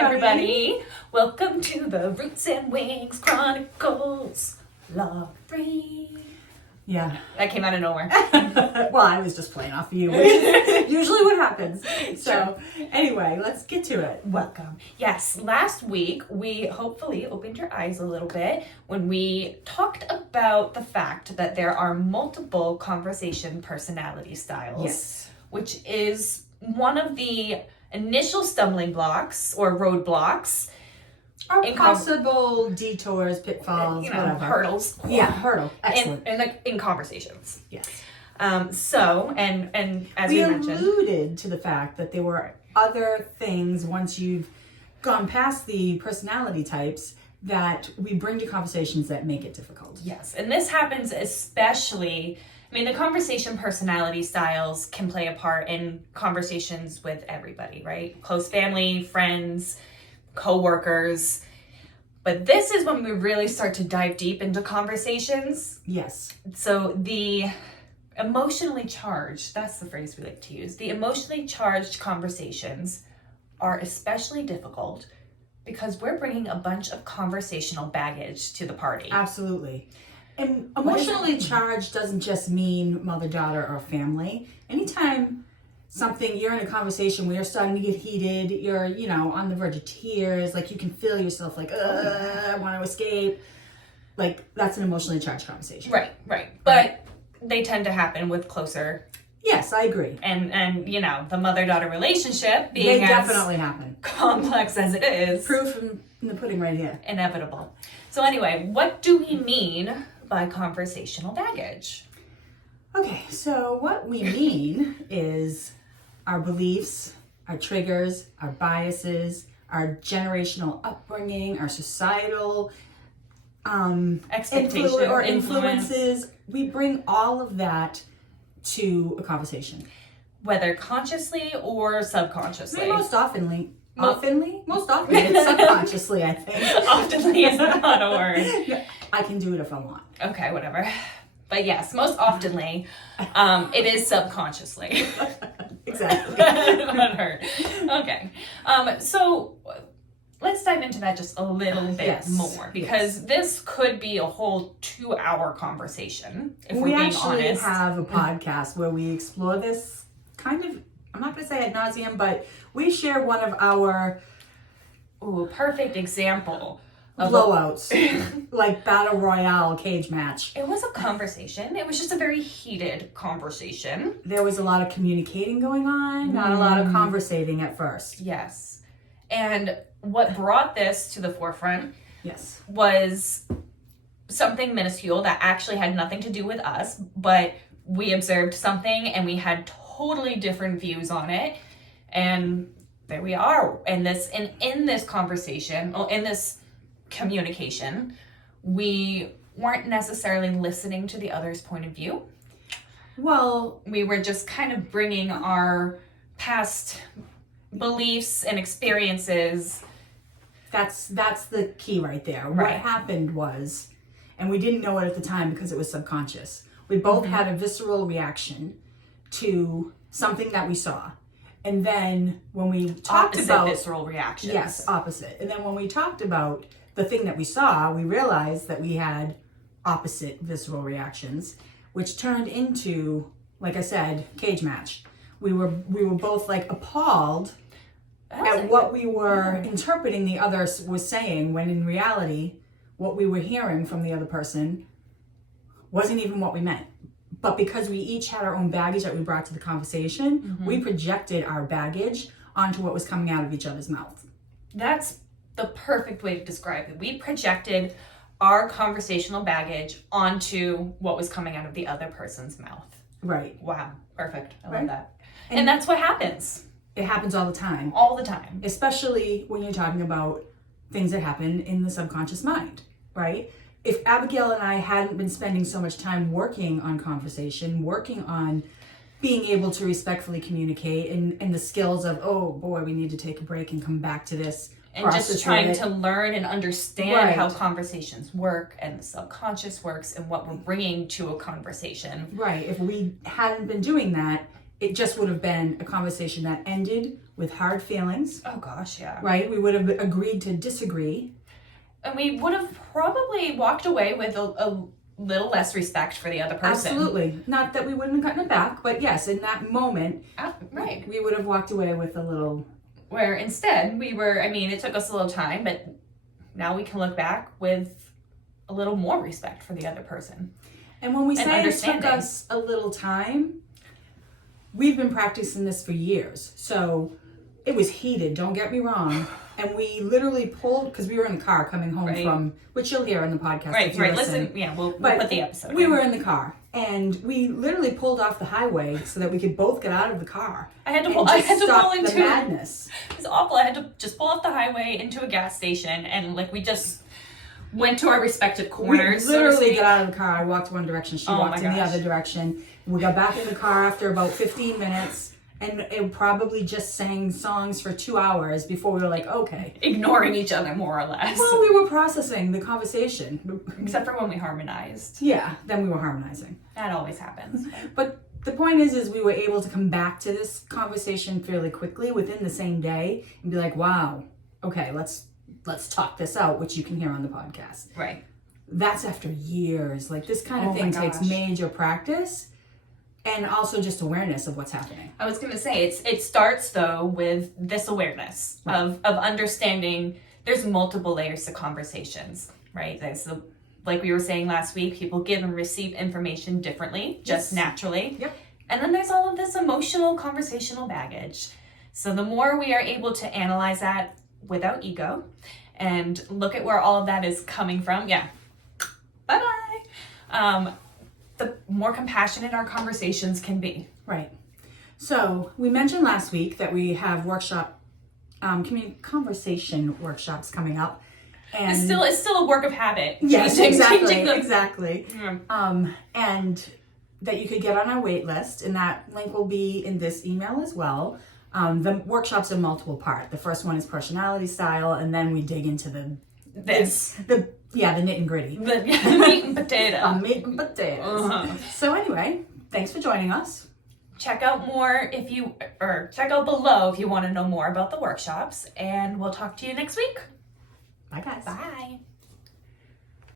everybody. Welcome to the Roots and Wings Chronicles. Laurie. Yeah. That came out of nowhere. Well, I was just playing off of you, which is usually what happens. So, anyway, let's get to it. Welcome. Yes, last week we hopefully opened your eyes a little bit when we talked about the fact that there are multiple conversation personality styles. Yes. Which is one of the initial stumbling blocks or roadblocks. Or possible detours, pitfalls, whatever. Hurdles. Yeah, hurdle. Excellent. In conversations. Yes. So, and as we mentioned, alluded to the fact that there were other things once you've gone past the personality types that we bring to conversations that make it difficult. Yes, and this happens especially, the conversation personality styles can play a part in conversations with everybody, right? Close family, friends, co-workers. But this is when we really start to dive deep into conversations. Yes. So the emotionally charged, that's the phrase we like to use. The emotionally charged conversations are especially difficult because we're bringing a bunch of conversational baggage to the party. Absolutely. And emotionally charged doesn't just mean mother, daughter, or family. Anytime you're in a conversation where you're starting to get heated, you're, on the verge of tears, like you can feel yourself like, I want to escape. Like, that's an emotionally charged conversation. Right. But they tend to happen with closer. Yes, I agree. And the mother-daughter relationship being they definitely happen. Complex as it is. Proof in the pudding right here. Inevitable. So anyway, what do we mean by conversational baggage? Okay, so what we mean is our beliefs, our triggers, our biases, our generational upbringing, our societal expectations or influences. We bring all of that to a conversation. Whether consciously or subconsciously. Most often it's subconsciously, I think. Oftenly is not a word. Yeah, I can do it if I want. Okay, whatever. But yes, most oftenly, it is subconsciously. Exactly. That hurt. Okay. So let's dive into that just a little bit more, because this could be a whole 2-hour conversation, if we're being honest. We actually have a podcast where we explore this kind of, I'm not going to say ad nauseum, but we share one of our perfect example of blowouts, like battle royale cage match. It was a conversation. It was just a very heated conversation. There was a lot of communicating going on, not a lot of conversating at first. Yes. And what brought this to the forefront was something minuscule that actually had nothing to do with us, but we observed something and we had totally different views on it. And there we are. In this conversation, in this communication, we weren't necessarily listening to the other's point of view. Well, we were just kind of bringing our past beliefs and experiences. That's the key right there. What happened was, and we didn't know it at the time because it was subconscious, we both had a visceral reaction to something that we saw. And then when we talked about visceral reactions. Yes, opposite. And then when we talked about the thing that we saw, we realized that we had opposite visceral reactions, which turned into, like I said, cage match. We were both like appalled at what we were interpreting the other was saying, when in reality, what we were hearing from the other person wasn't even what we meant. But because we each had our own baggage that we brought to the conversation, we projected our baggage onto what was coming out of each other's mouth. That's the perfect way to describe it. We projected our conversational baggage onto what was coming out of the other person's mouth. Right. Wow. Perfect. I love that. And that's what happens. It happens all the time. All the time. Especially when you're talking about things that happen in the subconscious mind, right? If Abigail and I hadn't been spending so much time working on conversation, working on being able to respectfully communicate and the skills of, oh boy, we need to take a break and come back to this. And just trying to learn and understand how conversations work and the subconscious works and what we're bringing to a conversation. Right. If we hadn't been doing that, it just would have been a conversation that ended with hard feelings, Oh gosh, yeah. right? We would have agreed to disagree. And we would have probably walked away with a little less respect for the other person. Absolutely. Not that we wouldn't have gotten it back, but yes, in that moment, Right. we would have walked away with a little... Where instead we were, I mean, it took us a little time, but now we can look back with a little more respect for the other person. And when we And say it took understanding. us a little time, we've been practicing this for years. So it was heated, don't get me wrong. And we literally pulled, because we were in the car coming home Right. from, which you'll hear in the podcast. Right, if you right. Listen, yeah, we'll put the episode. We in. were in the car, and we literally pulled off the highway so that we could both get out of the car. I had to and pull. just I had to stop pull the into. madness. It was awful. I had to just pull off the highway into a gas station, and like we just went to our respective corners. We literally got out of the car. I walked one direction. She Oh walked my in the gosh. other direction. We got back in the car after about 15 minutes, and it probably just sang songs for 2 hours before we were like, okay. ignoring each other more or less. Well, we were processing the conversation. Except for when we harmonized. Yeah, then we were harmonizing. That always happens. But the point is we were able to come back to this conversation fairly quickly within the same day and be like, wow, okay, let's talk this out, which you can hear on the podcast. Right. That's after years. Like, this kind of Oh my thing takes gosh. major practice and also just awareness of what's happening. I was gonna say it starts though with this awareness of understanding there's multiple layers to conversations, right? There's the, like we were saying last week, people give and receive information differently, just Yes. naturally. Yep. And then there's all of this emotional conversational baggage. So the more we are able to analyze that without ego and look at where all of that is coming from, bye-bye. The more compassionate our conversations can be. Right. So we mentioned last week that we have conversation workshops coming up. And It's still a work of habit. yes, Changing the- exactly. Mm. And that you could get on our wait list, and that link will be in this email as well. The workshops are multiple part. The first one is personality style, and then we dig into the nit and gritty. The meat and potato. Meat and potatoes. Uh-huh. So anyway, thanks for joining us. Check out check out below if you want to know more about the workshops, and we'll talk to you next week. Bye guys. Bye.